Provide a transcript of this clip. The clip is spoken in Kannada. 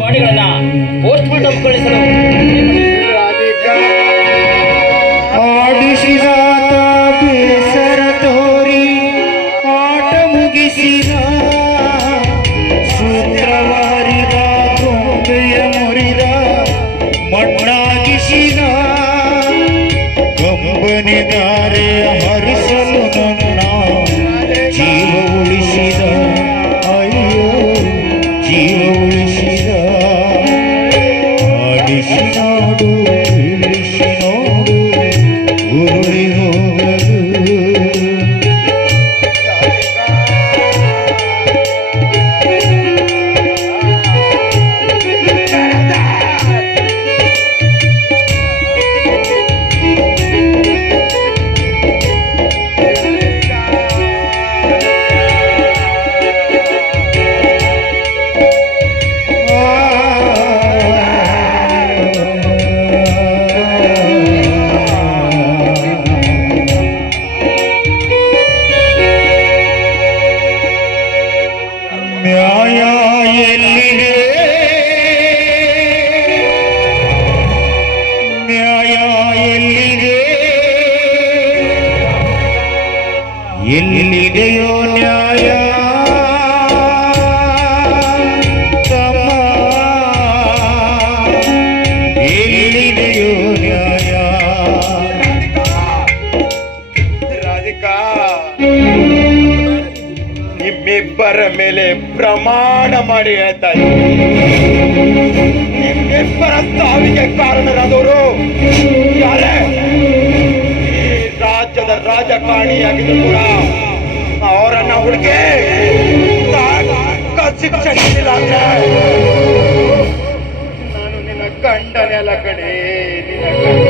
ಬಾಡಿಗಳನ್ನ ಪೋಸ್ಟ್ ಮಾರ್ಟಮ್ ಕಳಿಸಲು ಆಡಿಸಿದಾತ ಬೇಸರ ತೋರಿ ಆಟ ಮುಗಿಸಿದ ಸೂತ್ರವಾರಿದ ಗೊಂಬೆಯ ಮುರಿದ ಮಣ್ಣಾಗಿಸಿದ ಕಂಬನಿದಾರೆ ಹರಿಸಲು ನನ್ನ ಜೀವ ಉಳಿಸಿದ ಅಯ್ಯೋ ಜೀವ ಉಳಿಸಿದ ಆಡಿಸಿ ನೋಡು ಇಳಿಸಿ ನೋಡು ಉರುಳಿ ಹೋಗದು ನ್ಯಾಯ ಎಲ್ಲಿದೆ ನ್ಯಾಯ ಎಲ್ಲಿದೆ ಎಲ್ಲಿದೆಯೋ ನ್ಯಾಯ ತಮ್ಮ ಎಲ್ಲಿದೆಯೋ ನ್ಯಾಯ ರಾಧಿಕಾ ನಿಮ್ಮಿಬ್ಬರ ಮೇಲೆ ಪ್ರಮಾಣ ಮಾಡಿ ಹೇಳ್ತಾ ನಿಮ್ಮಿಬ್ಬರ ಸಾವಿಗೆ ಕಾರಣರಾದವರು ಯಾರೇ ಈ ರಾಜ್ಯದ ರಾಜಕಾರಣಿಯಾಗಿದ್ದು ಕೂಡ ಅವರನ್ನ ಹುಡುಕಿ ಶಿಕ್ಷೆ ಸಿಕ್ಕಿಲ್ಲ ಅಂದ್ರೆ ನಾನು ನಿನ್ನ ಗಂಡನೇ ಅಲ್ಲ ಕಣೆ ನಿನ್ನ ಗಂಡ